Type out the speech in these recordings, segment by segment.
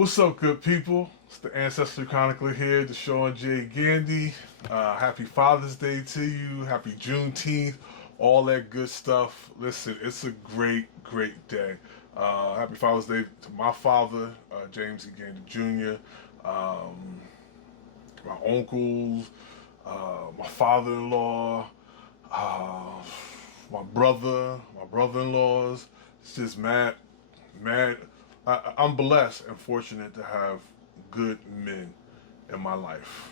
What's up, good people? It's the Ancestry Chronicler here, Deshaun J. Gandy. Happy Father's Day to you. Happy Juneteenth. All that good stuff. Listen, it's a great day. Happy Father's Day to my father, James E. Gandy Jr., my uncles, my father-in-law, uh, my brother-in-laws. It's just mad. I'm blessed and fortunate to have good men in my life,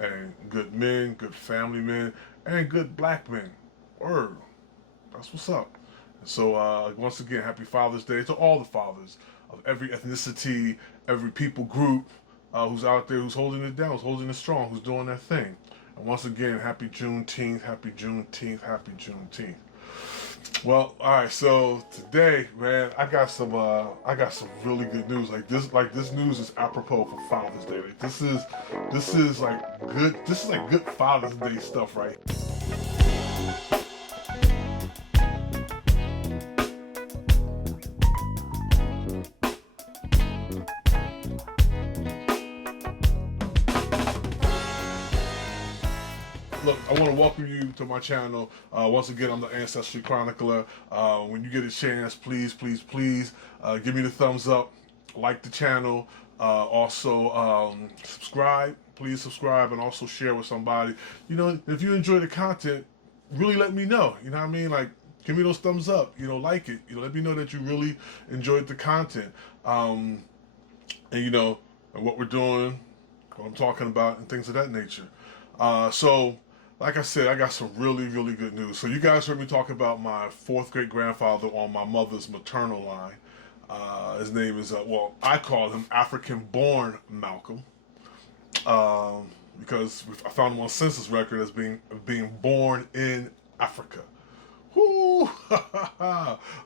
and good men, good family men, and good black men. Word, that's what's up. So once again, happy Father's Day to all the fathers of every ethnicity, every people group who's out there, who's holding it down, who's holding it strong, who's doing their thing. And once again, happy Juneteenth, happy Juneteenth, happy Juneteenth. Well, all right. So today, man, I got some really good news. This news is apropos for Father's Day. This is like good Father's Day stuff, right? Look, I want to welcome you to my channel. Once again, I'm the Ancestry Chronicler. When you get a chance, please give me the thumbs up, like the channel, also subscribe. Please subscribe and also share with somebody. You know, if you enjoy the content, really let me know. You know what I mean? Like, give me those thumbs up. You know, like it. You know, let me know that you really enjoyed the content. And you know, and what we're doing, what I'm talking about, and things of that nature. So, like I said, I got some really good news. So you guys heard me talk about my fourth great grandfather on my mother's maternal line. His name is, I call him African-born Malcolm, because I found him on census record as being born in Africa. Whoo!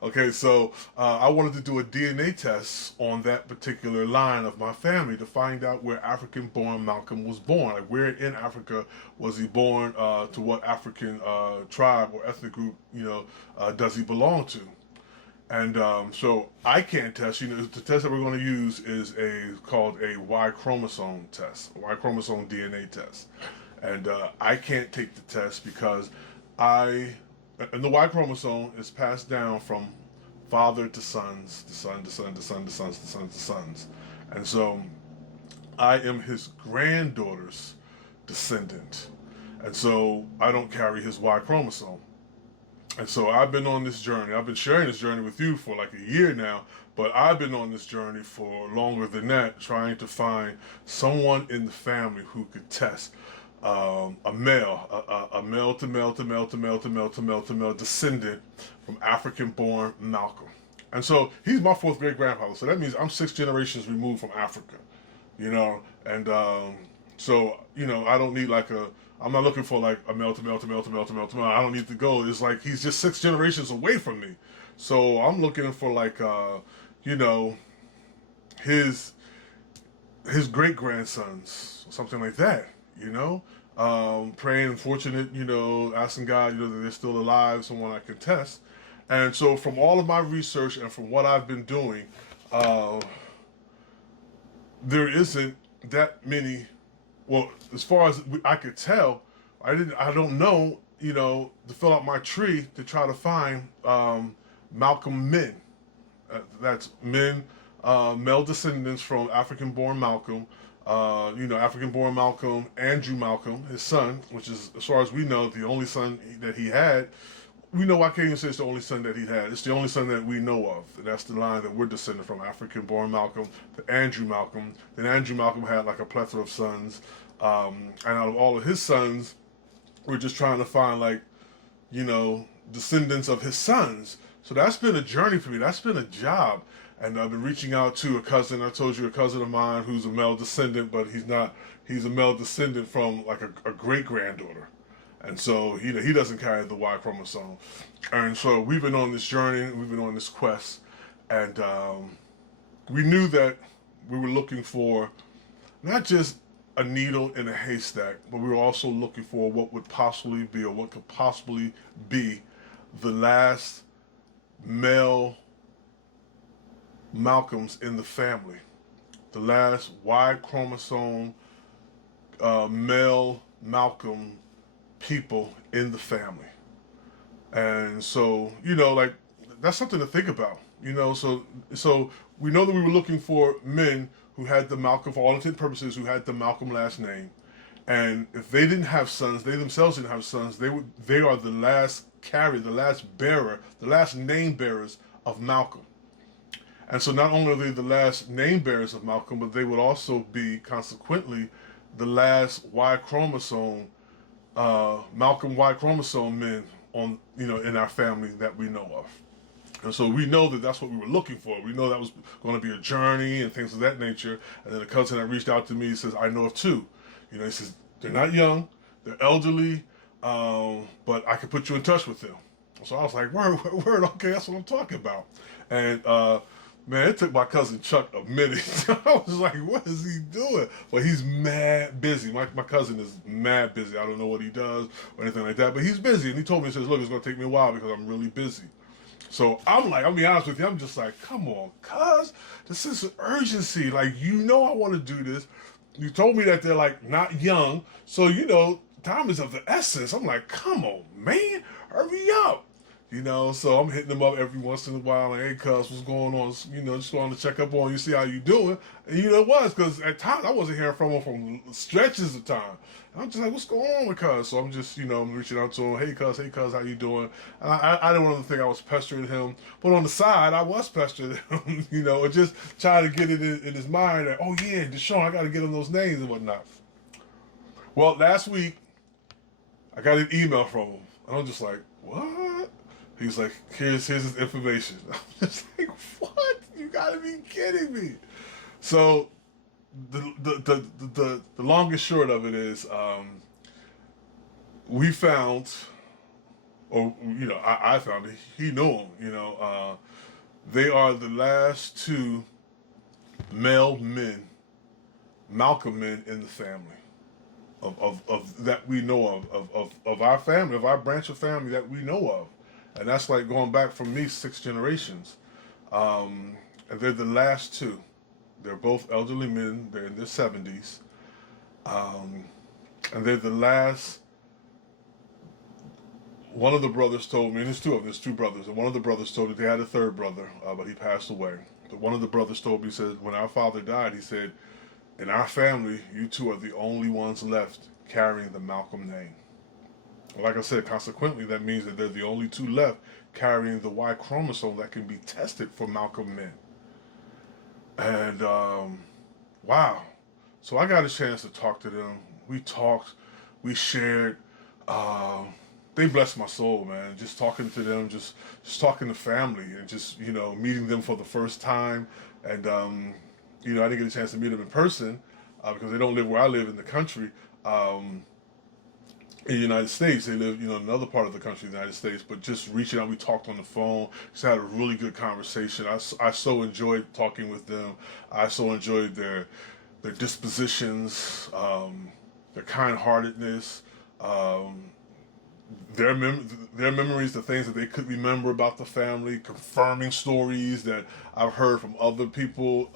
Okay, so I wanted to do a DNA test on that particular line of my family to find out where African-born Malcolm was born. Like, where in Africa was he born? To what African tribe or ethnic group, does he belong to? And so I can't test. You know, the test that we're going to use is called a Y chromosome test, a Y chromosome DNA test. And I can't take the test because and the Y chromosome is passed down from father to sons, to son to son to son to sons to sons to sons. And so I am his granddaughter's descendant. And so I don't carry his Y chromosome. And so I've been on this journey. I've been sharing this journey with you for like a year now, but I've been on this journey for longer than that, trying to find someone in the family who could test a male to male descendant from African-born Malcolm. And so he's my fourth great grandfather. So that means I'm 6 generations removed from Africa, and so I don't need I'm not looking for like a male to male to male to male to male to male. I don't need to go. It's like he's just 6 generations away from me. So I'm looking for his great grandsons, something like that. Praying, fortunate, asking God, that they're still alive, someone I can test. And so from all of my research and from what I've been doing, there isn't that many. Well, as far as I could tell, I don't know, to fill out my tree to try to find Malcolm men. That's men, male descendants from African-born Malcolm. African-born Malcolm, Andrew Malcolm, his son, which is, as far as we know, the only son that he had. We know, I can't even say it's the only son that he had. It's the only son that we know of. And that's the line that we're descended from, African-born Malcolm to Andrew Malcolm. Then Andrew Malcolm had like a plethora of sons. And out of all of his sons, we're just trying to find descendants of his sons. So that's been a journey for me. That's been a job. And I've been reaching out to a cousin. I told you, a cousin of mine who's a male descendant, but he's not. He's a male descendant from like a great granddaughter, and so he doesn't carry the Y chromosome. And so we've been on this journey. We've been on this quest, and we knew that we were looking for not just a needle in a haystack, but we were also looking for what would possibly be, or what could possibly be, the last male Malcolms in the family. the last Y chromosome male Malcolm people in the family. And so, like, that's something to think about. So we know that we were looking for men who had the Malcolm, for all intents and purposes, who had the Malcolm last name. And if they didn't have sons, they themselves didn't have sons, they are the last carrier, the last bearer, the last name bearers of Malcolm. And so not only are they the last name bearers of Malcolm, but they would also be consequently the last Y chromosome, Malcolm Y chromosome men on in our family that we know of. And so we know that that's what we were looking for. We know that was going to be a journey and things of that nature. And then a cousin that reached out to me says, I know of two. He says, they're not young, they're elderly, but I can put you in touch with them. So I was like, word, okay, that's what I'm talking about. And man, it took my cousin Chuck a minute. I was like, what is he doing? Well, he's mad busy. My cousin is mad busy. I don't know what he does or anything like that, but he's busy. And he told me, he says, look, it's going to take me a while because I'm really busy. So I'm like, I'll be honest with you, I'm just like, come on, cuz, this is an urgency. Like, I want to do this. You told me that they're like not young, so time is of the essence. I'm like, come on, man, hurry up. So I'm hitting them up every once in a while, like, hey, cuz, what's going on? Just wanted to check up on you, see how you doing. And it was, because at times I wasn't hearing from him from stretches of time. And I'm just like, what's going on with cuz? So I'm just, I'm reaching out to him, hey, cuz, how you doing? And I didn't want to think I was pestering him, but on the side, I was pestering him, or just trying to get it in his mind that, oh yeah, Deshaun, I got to get him those names and whatnot. Well, last week, I got an email from him, and I'm just like, what? He's like, here's his information. I'm just like, what? You gotta be kidding me. So the long and short of it is, we found, or I found it. He knew him. They are the last two male men, Malcolm men in the family. Of that we know of our family, of our branch of family that we know of. And that's like going back from me 6 generations. And they're the last two. They're both elderly men. They're in their 70s. And they're the last. One of the brothers told me, and there's two brothers, and one of the brothers told me they had a third brother, but he passed away. But one of the brothers told me, he said, when our father died, he said, in our family, you two are the only ones left carrying the Malcolm name. Like I said, consequently, that means that they're the only two left carrying the Y chromosome that can be tested for Malcolm men. And, wow. So I got a chance to talk to them. We talked, we shared. They blessed my soul, man. Just talking to them, just talking to family, and just, meeting them for the first time. And, I didn't get a chance to meet them in person because they don't live where I live in the country. In the United States, they live, in another part of the country, the United States. But just reaching out, we talked on the phone. Just had a really good conversation. I so enjoyed talking with them. I so enjoyed their dispositions, their kind-heartedness, their memories, the things that they could remember about the family, confirming stories that I've heard from other people,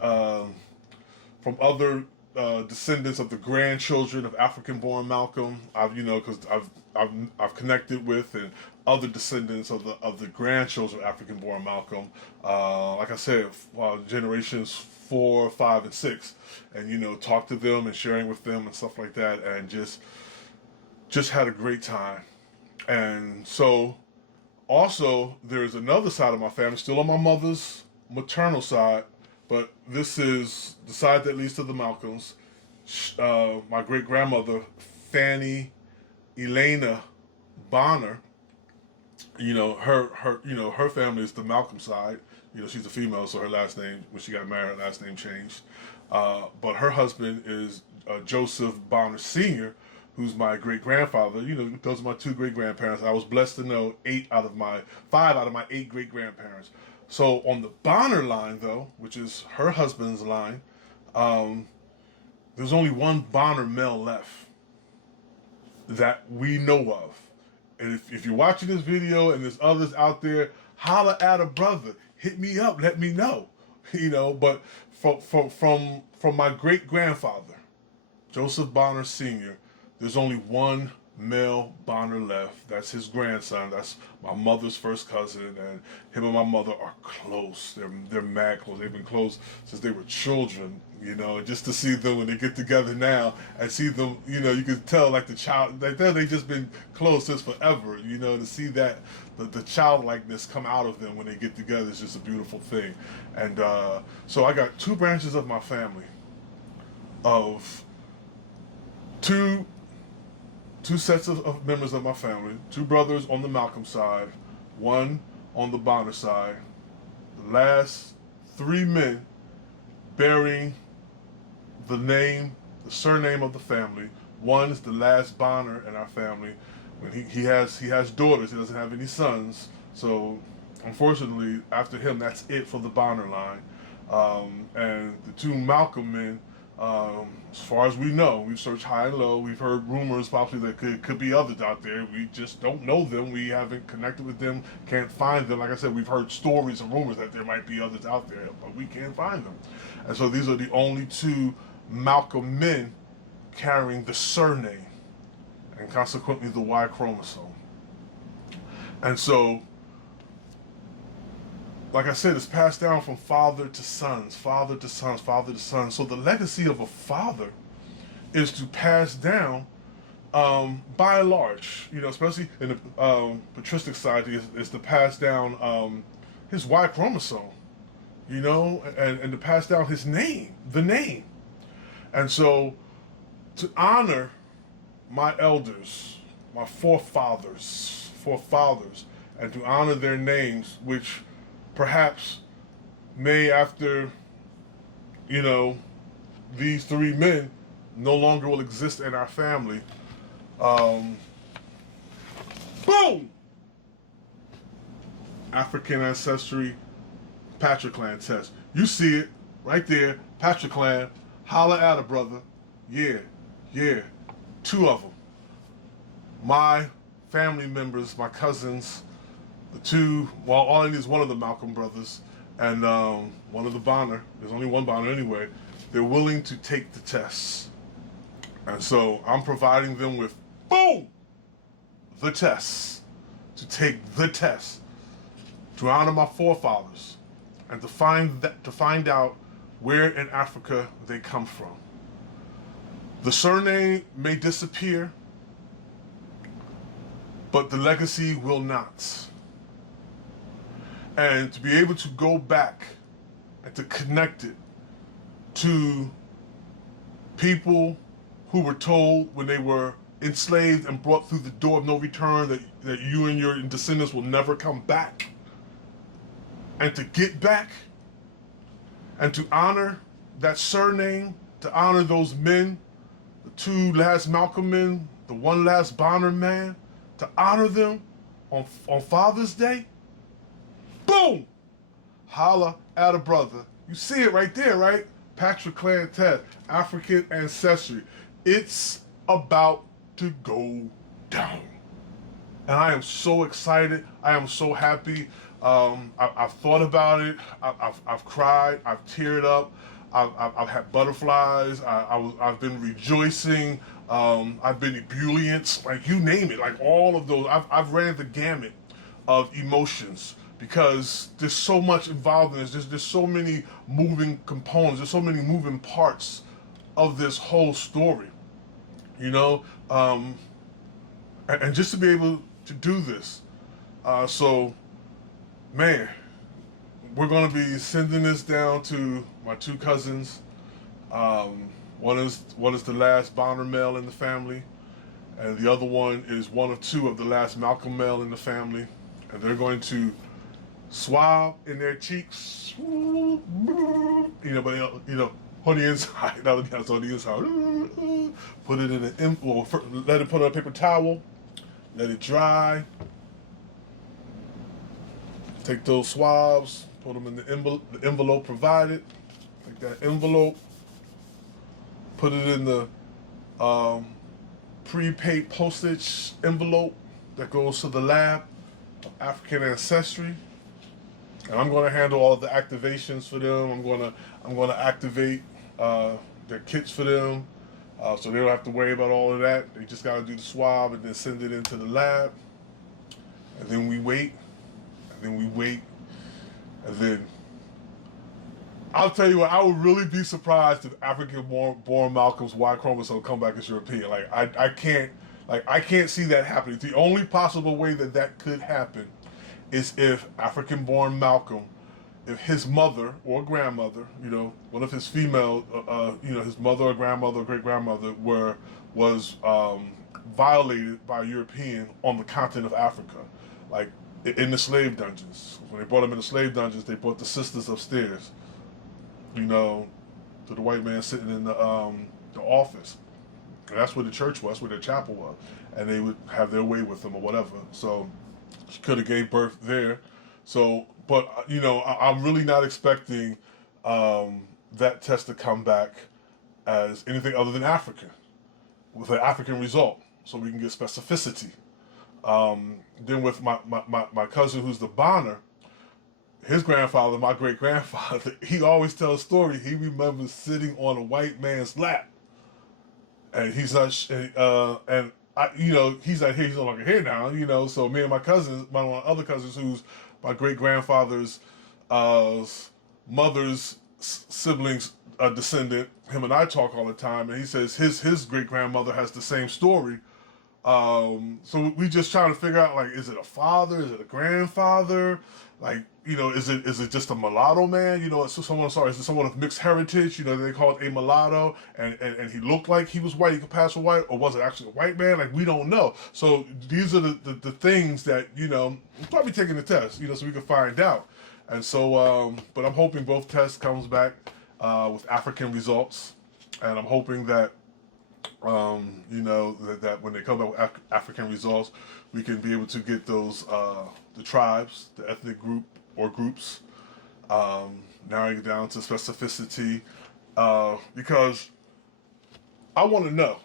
from other descendants of the grandchildren of African-born Malcolm. Because I've connected with, and other descendants of the grandchildren of African-born Malcolm. Like I said, generations 4, 5, and 6, and talk to them and sharing with them and stuff like that, and just had a great time. And so, also, there's another side of my family, still on my mother's maternal side, but this is the side that leads to the Malcolms. My great grandmother, Fanny Elena Bonner. Her family is the Malcolm side. She's a female, so her last name, when she got married, her last name changed. But her husband is Joseph Bonner Sr., who's my great grandfather. Those are my 2 great grandparents. I was blessed to know 5 out of my 8 great grandparents. So on the Bonner line, though, which is her husband's line, there's only one Bonner male left that we know of. And if you're watching this video and there's others out there, holler at a brother. Hit me up. Let me know. But from my great grandfather, Joseph Bonner Sr., there's only one male Bonner left. That's his grandson. That's my mother's first cousin, and him and my mother are close. They're mad close. They've been close since they were children. Just to see them when they get together now and see them, you can tell like the child, like they just been close since forever. To see that the childlikeness come out of them when they get together is just a beautiful thing. And so I got two branches of my family, of two sets of members of my family, two brothers on the Malcolm side, one on the Bonner side. The last three men bearing the surname of the family. One is the last Bonner in our family. When he has daughters, he doesn't have any sons. So unfortunately, after him, that's it for the Bonner line. And the two Malcolm men, as far as we know, we've searched high and low. We've heard rumors possibly that could be others out there. We just don't know them. We haven't connected with them, can't find them. Like I said, we've heard stories and rumors that there might be others out there, but we can't find them. And so these are the only two Malcolm men carrying the surname and consequently the Y chromosome. And so, like I said, it's passed down from father to sons, father to sons, father to sons. So the legacy of a father is to pass down, by and large, especially in the patristic society, is to pass down his Y chromosome, and to pass down his name, the name. And so to honor my elders, my forefathers, and to honor their names, which perhaps may, after, these three men no longer will exist in our family. Boom! African ancestry, Patriclan test. You see it right there, Patriclan. Holla at a brother. Yeah. Two of them. My family members, my cousins, all I need is one of the Malcolm brothers and one of the Bonner. There's only one Bonner anyway. They're willing to take the tests. And so I'm providing them with, boom, the tests. To take the test. To honor my forefathers. And to find out where in Africa they come from. The surname may disappear, but the legacy will not. And to be able to go back and to connect it to people who were told when they were enslaved and brought through the door of no return that you and your descendants will never come back. And to get back and to honor that surname, to honor those men, the two last Malcolm men, the one last Bonner man, to honor them on Father's Day. Boom! Holla at a brother. You see it right there, right? Patriclan test, African ancestry. It's about to go down. And I am so excited. I am so happy. I've thought about it. I've cried. I've teared up. I've had butterflies. I've been rejoicing. I've been ebullient. Like you name it. Like all of those. I've ran the gamut of emotions because there's so much involved in this. There's so many moving components. There's so many moving parts of this whole story. And just to be able to do this. So, man, we're going to be sending this down to my two cousins. One is the last Bonner male in the family, and the other one is one of two of the last Malcolm male in the family. And they're going to swab in their cheeks, but on the inside, not on the outside, on the inside. Put it in an let it put on a paper towel, let it dry. Take those swabs, put them in the envelope provided. Take that envelope, put it in the prepaid postage envelope that goes to the lab of African ancestry. and I'm going to handle all of the activations for them. I'm going to activate their kits for them, so they don't have to worry about all of that. They just got to do the swab and then send it into the lab, and then we wait, and then we wait, and then I'll tell you what, I would really be surprised if African-born Malcolm's Y chromosome come back as European. Like I can't see that happening. The only possible way that that could happen is if African-born Malcolm, if his mother or grandmother, one of his female, his mother or grandmother or great grandmother was violated by a European on the continent of Africa, like in the slave dungeons. When they brought them in the slave dungeons, they brought the sisters upstairs, to the white man sitting in the office. And that's where the church was, where their chapel was, and they would have their way with them or whatever. So she could have gave birth there. So, but I'm really not expecting that test to come back as anything other than African, with an African result, so we can get specificity. Then with my cousin who's the Bonner, his grandfather, my great grandfather, he always tells a story. He remembers sitting on a white man's lap, and he's not, and he's not here. He's no longer here now. So me and my cousins, my other cousins, who's my great grandfather's mother's siblings, descendant. Him and I talk all the time, and he says his great grandmother has the same story. So we just trying to figure out, like, is it a father? Is it a grandfather? Like, is it just a mulatto man? Is it someone of mixed heritage? They call it a mulatto, and he looked like he was white, he could pass for white, or was it actually a white man? Like, we don't know. So these are the things that, we'll probably taking the test, so we can find out. And so, but I'm hoping both tests comes back with African results, and I'm hoping that that when they come back with African results, we can be able to get those the tribes, the ethnic group or groups, narrowing it down to specificity, because I want to know.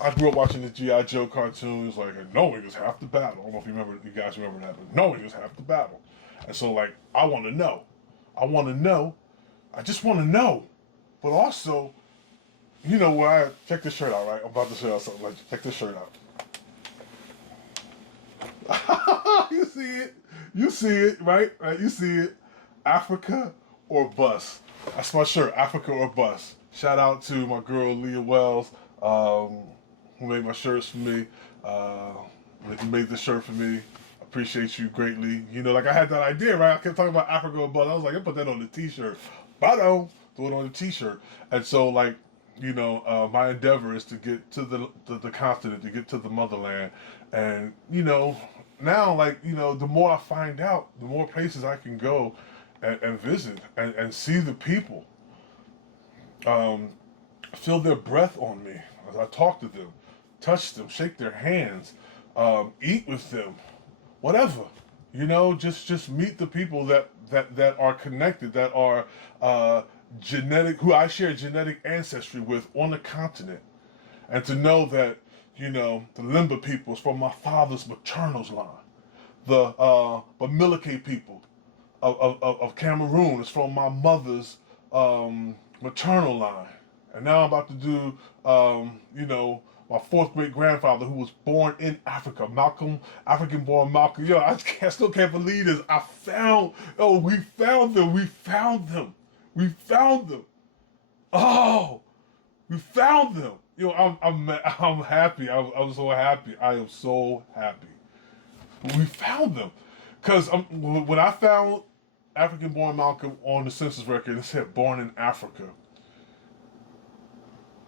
I grew up watching the G.I. Joe cartoons, like, knowing is half the battle. I don't know if you guys remember that, but knowing is half the battle. And so, like, I want to know. I just want to know. But also, where check this shirt out, right? I'm about to show you something. Like, check this shirt out. You see it, right? You see it. Africa or bust. That's my shirt. Africa or bust. Shout out to my girl Leah Wells, who made my shirts for me. Who made this shirt for me. Appreciate you greatly. Like, I had that idea, right? I kept talking about Africa or bust. I was like, I put that on the t-shirt. But I don't do it on the t-shirt. And so, like, my endeavor is to get to the continent, to get to the motherland. And, now, like, the more I find out, the more places I can go and visit and see the people. Feel their breath on me as I talk to them, touch them, shake their hands, eat with them, whatever. Just meet the people that are connected, that are who I share genetic ancestry with on the continent, and to know that the Limba people is from my father's maternal line, the Bamileke people of Cameroon is from my mother's maternal line, and now I'm about to do my fourth great grandfather, who was born in Africa, Malcolm, African-born Malcolm. I still can't believe this. We found them. Oh, we found them. I'm happy. I'm so happy. I am so happy. We found them, because when I found African-born Malcolm on the census record, it said born in Africa.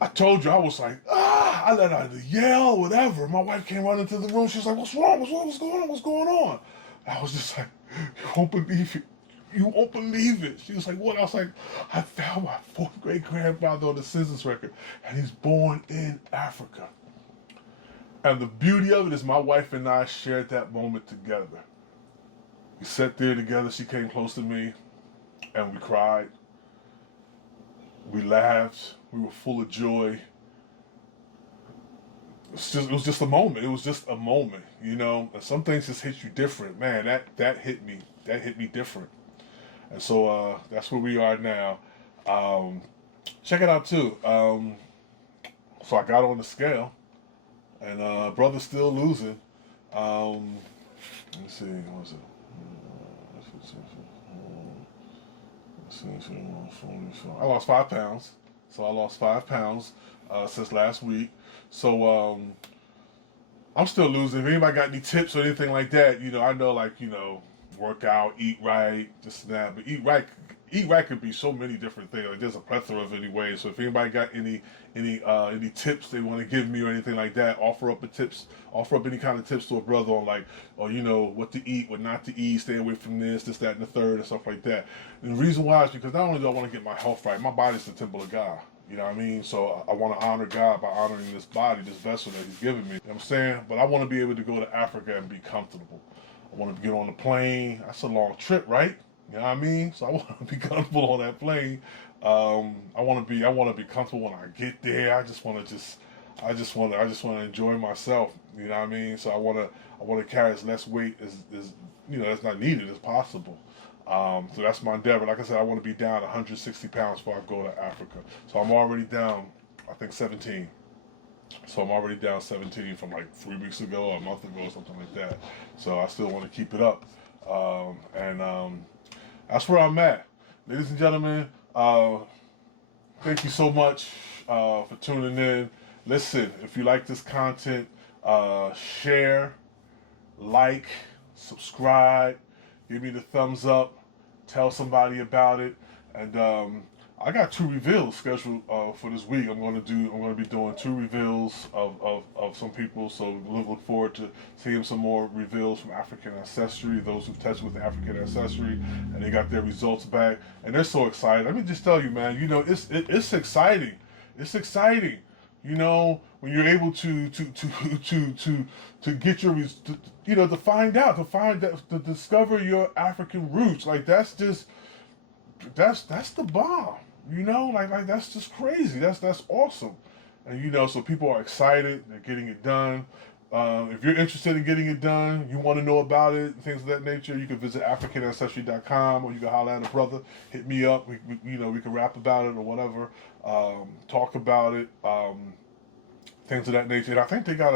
I told you, I was like, I let out a yell, whatever. My wife came running into the room. She was like, what's wrong? What's going on? I was just like, you won't believe it. You won't believe it. She was like, what? I was like, I found my fourth great grandfather on the census record, and he's born in Africa. And the beauty of it is my wife and I shared that moment together. We sat there together. She came close to me, and we cried. We laughed. We were full of joy. It was just a moment. It was just a moment, And some things just hit you different. Man, that hit me. That hit me different. And so that's where we are now. Check it out too. So I got on the scale, and brother's still losing. Let me see, what was it? I lost 5 pounds. So I lost 5 pounds since last week. So I'm still losing. If anybody got any tips or anything like that, I know, like, work out, eat right, this and that. But eat right could be so many different things. Like, there's a plethora of any ways. So if anybody got any tips they want to give me or anything like that, offer up any kind of tips to a brother on, like, or what to eat, what not to eat, stay away from this, that, and the third, and stuff like that. And the reason why is because not only do I want to get my health right, my body's the temple of God. You know what I mean? So I want to honor God by honoring this body, this vessel that He's given me. You know what I'm saying? But I want to be able to go to Africa and be comfortable. I want to get on the plane. That's a long trip, right? You know what I mean? So I want to be comfortable on that plane. I want to be comfortable when I get there. I just want to enjoy myself. You know what I mean? So I want to carry as less weight as that's not needed as possible. So that's my endeavor. Like I said, I want to be down 160 pounds before I go to Africa. So I'm already down, I think, 17. So I'm already down 17 from like 3 weeks ago or a month ago or something like that. So I still want to keep it up. That's where I'm at. Ladies and gentlemen, thank you so much for tuning in. Listen, if you like this content, share, like, subscribe, give me the thumbs up, tell somebody about it, and I got 2 reveals scheduled for this week. I'm going to be doing 2 reveals of some people. So look forward to seeing some more reveals from African Ancestry. Those who've tested with the African Ancestry and they got their results back, and they're so excited. Let me just tell you, man. It's exciting. It's exciting. When you're able to get your to find out, to discover your African roots. Like that's the bomb. Like that's just crazy. That's awesome. And so people are excited. They're getting it done. If you're interested in getting it done, you want to know about it, things of that nature, you can visit AfricanAncestry.com, or you can holler at a brother, hit me up. We can rap about it or whatever, talk about it, things of that nature. And I think they got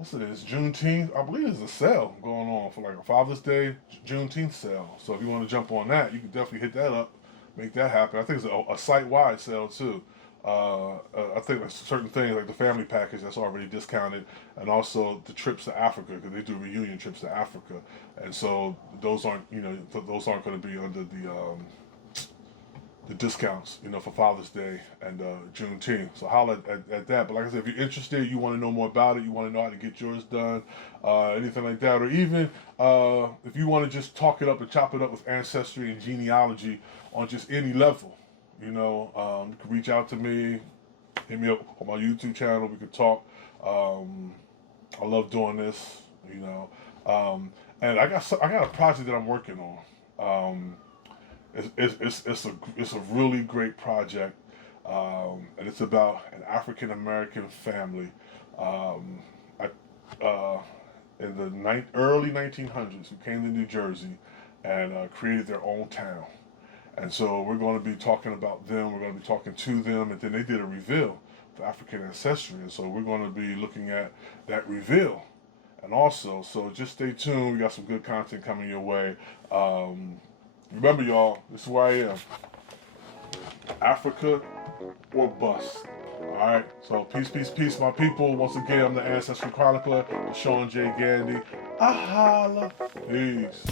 it's Juneteenth. I believe there's a sale going on for like a Father's Day, Juneteenth sale. So if you want to jump on that, you can definitely hit that up, make that happen. I think it's a site-wide sale too. I think there's certain things like the family package that's already discounted, and also the trips to Africa, because they do reunion trips to Africa, and so those aren't going to be under the discounts for Father's Day and Juneteenth. So holler at that. But like I said, if you're interested, you want to know more about it, you want to know how to get yours done, anything like that, or even if you want to just talk it up and chop it up with ancestry and genealogy on just any level. You can reach out to me, hit me up on my YouTube channel. We could talk. I love doing this, and I got a project that I'm working on. It's a really great project, and it's about an African American family, in the early 1900s, who came to New Jersey and created their own town. And so we're going to be talking about them, we're going to be talking to them, and then they did a reveal for African Ancestry, and so we're going to be looking at that reveal. And also, so just stay tuned, we got some good content coming your way. Remember, y'all, this is where I am. Africa or bust. Alright, so peace, my people. Once again, I'm the Ancestry Chronicler, Sean J. Gandy. Ahala. Peace.